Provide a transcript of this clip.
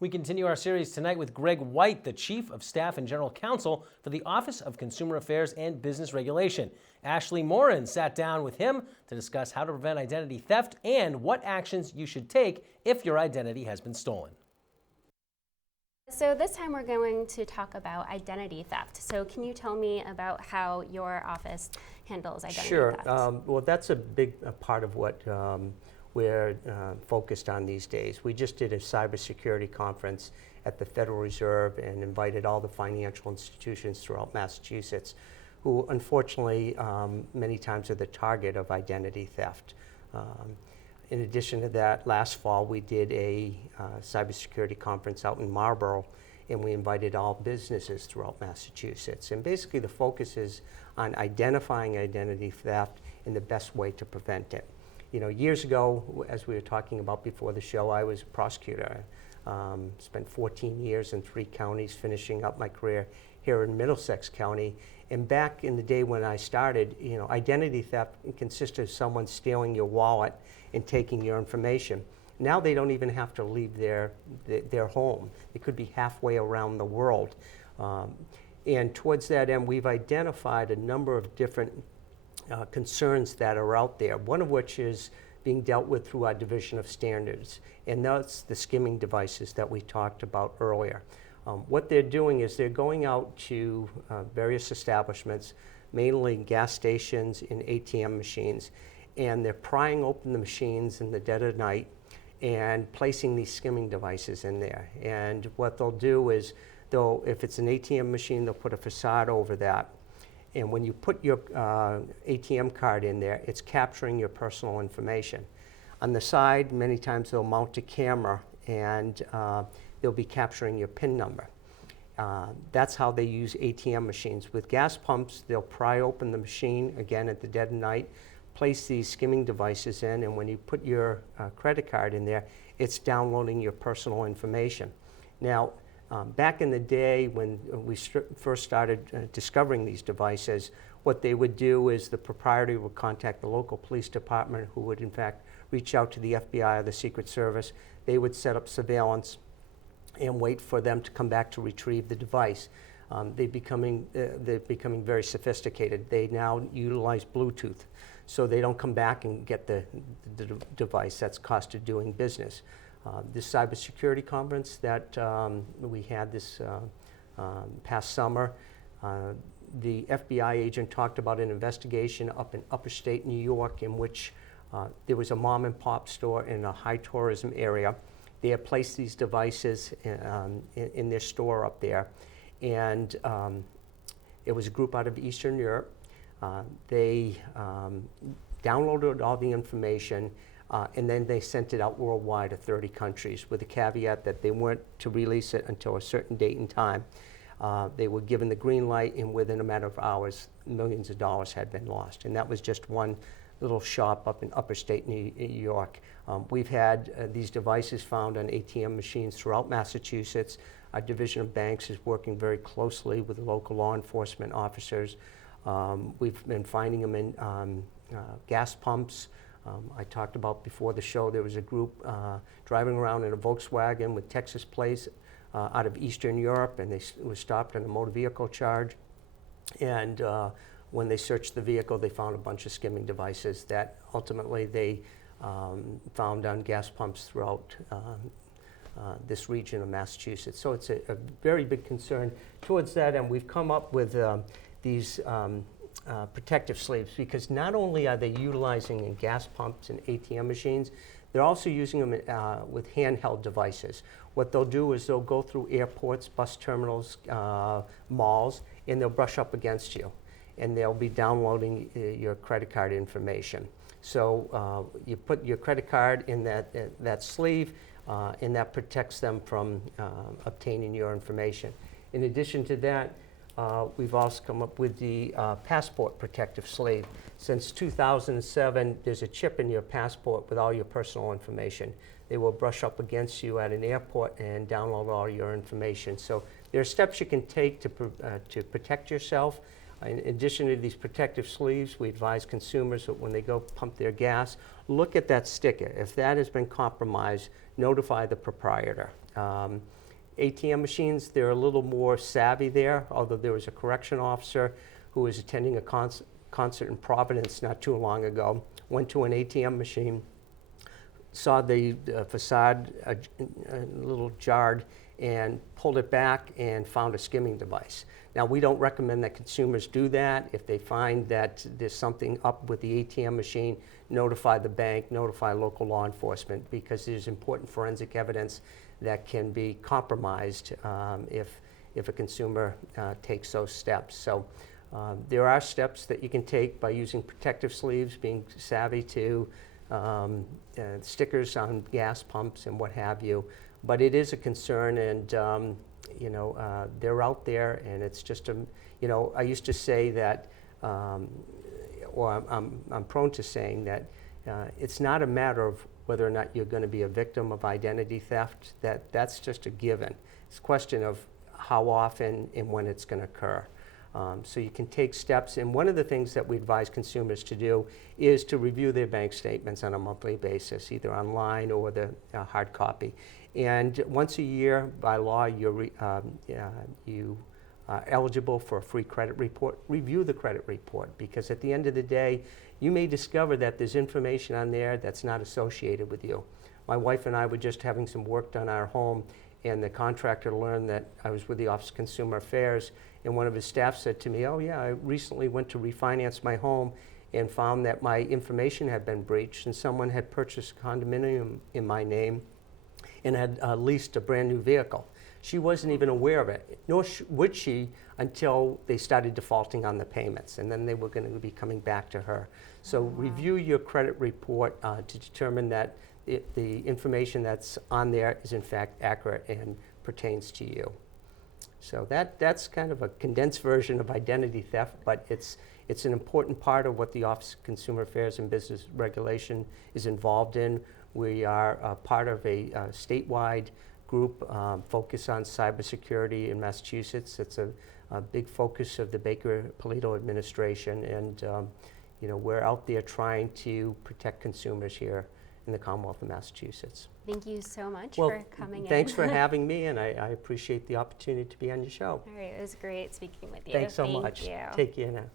We continue our series tonight with Greg White, the Chief of Staff and General Counsel for the Office of Consumer Affairs and Business Regulation. Ashley Morin sat down with him to discuss how to prevent identity theft and what actions you should take if your identity has been stolen. So this time we're going to talk about identity theft. So can you tell me about how your office handles identity theft? Sure. Well, that's a big part of what we're focused on these days. We just did a cybersecurity conference at the Federal Reserve and invited all the financial institutions throughout Massachusetts who unfortunately many times are the target of identity theft. In addition to that, last fall we did a cybersecurity conference out in Marlborough, and we invited all businesses throughout Massachusetts. And basically the focus is on identifying identity theft and the best way to prevent it. You know, years ago, as we were talking about before the show, I was a prosecutor. Spent 14 years in 3 counties, finishing up my career here in Middlesex County. And back in the day when I started, you know, identity theft consisted of someone stealing your wallet and taking your information. Now they don't even have to leave their home. It could be halfway around the world. And towards that end, we've identified a number of different concerns that are out there, one of which is being dealt with through our Division of Standards, and that's the skimming devices that we talked about earlier. What they're doing is they're going out to various establishments, mainly gas stations and ATM machines, and they're prying open the machines in the dead of night and placing these skimming devices in there. And what they'll do is, if it's an ATM machine, they'll put a facade over that. And when you put your ATM card in there, it's capturing your personal information. On the side, many times they'll mount a camera and they'll be capturing your PIN number. That's how they use ATM machines. With gas pumps, they'll pry open the machine, again at the dead of night, place these skimming devices in, and when you put your credit card in there, it's downloading your personal information. Now, back in the day when we first started discovering these devices, what they would do is the proprietor would contact the local police department, who would in fact reach out to the FBI or the Secret Service. They would set up surveillance and wait for them to come back to retrieve the device. They're becoming very sophisticated. They now utilize Bluetooth, so they don't come back and get the device. That's cost of doing business. This cybersecurity conference that we had this past summer, the FBI agent talked about an investigation up in upstate New York in which there was a mom and pop store in a high tourism area. They had placed these devices in their store up there, and it was a group out of Eastern Europe. They downloaded all the information, and then they sent it out worldwide to 30 countries with the caveat that they weren't to release it until a certain date and time. They were given the green light, and within a matter of hours, millions of dollars had been lost. And that was just one little shop up in upstate New York. We've had these devices found on ATM machines throughout Massachusetts. Our Division of Banks is working very closely with local law enforcement officers. We've been finding them in gas pumps. I talked about before the show, there was a group driving around in a Volkswagen with Texas plates out of Eastern Europe, and they were stopped on a motor vehicle charge. And when they searched the vehicle, they found a bunch of skimming devices that ultimately they found on gas pumps throughout this region of Massachusetts. So it's a very big concern. Towards that end, we've come up with these protective sleeves, because not only are they utilizing in gas pumps and ATM machines, they're also using them with handheld devices. What they'll do is they'll go through airports, bus terminals, malls, and they'll brush up against you, and they'll be downloading your credit card information. So you put your credit card in that sleeve, and that protects them from obtaining your information. In addition to that, we've also come up with the passport protective sleeve. Since 2007, there's a chip in your passport with all your personal information. They will brush up against you at an airport and download all your information. So there are steps you can take to protect yourself. In addition to these protective sleeves, we advise consumers that when they go pump their gas, look at that sticker. If that has been compromised, notify the proprietor. ATM machines, they're a little more savvy there, although there was a correction officer who was attending a concert in Providence not too long ago, went to an ATM machine, saw the facade a little jarred, and pulled it back and found a skimming device. Now, we don't recommend that consumers do that. If they find that there's something up with the ATM machine, notify the bank, notify local law enforcement, because there's important forensic evidence that can be compromised if a consumer takes those steps. So there are steps that you can take by using protective sleeves, being savvy to stickers on gas pumps and what have you. But it is a concern, and they're out there, and it's just I used to say that, or I'm prone to saying that it's not a matter of whether or not you're going to be a victim of identity theft. That's just a given. It's a question of how often and when it's going to occur. So you can take steps, and one of the things that we advise consumers to do is to review their bank statements on a monthly basis, either online or the hard copy. And once a year, by law, you are eligible for a free credit report. Review the credit report, because at the end of the day, you may discover that there's information on there that's not associated with you. My wife and I were just having some work done on our home, and the contractor learned that I was with the Office of Consumer Affairs, and one of his staff said to me, "Oh yeah, I recently went to refinance my home and found that my information had been breached, and someone had purchased a condominium in my name and had leased a brand new vehicle." She wasn't even aware of it, nor would she until they started defaulting on the payments, and then they were going to be coming back to her. So review your credit report to determine that the information that's on there is in fact accurate and pertains to you. So that's kind of a condensed version of identity theft, but it's an important part of what the Office of Consumer Affairs and Business Regulation is involved in. We are part of a statewide group focused on cybersecurity in Massachusetts. It's a big focus of the Baker-Polito administration, and we're out there trying to protect consumers here in the Commonwealth of Massachusetts. Thank you so much Well, for coming in. Thanks for having me, and I appreciate the opportunity to be on your show. All right, it was great speaking with you. Thanks so Thank much. you. Take care now.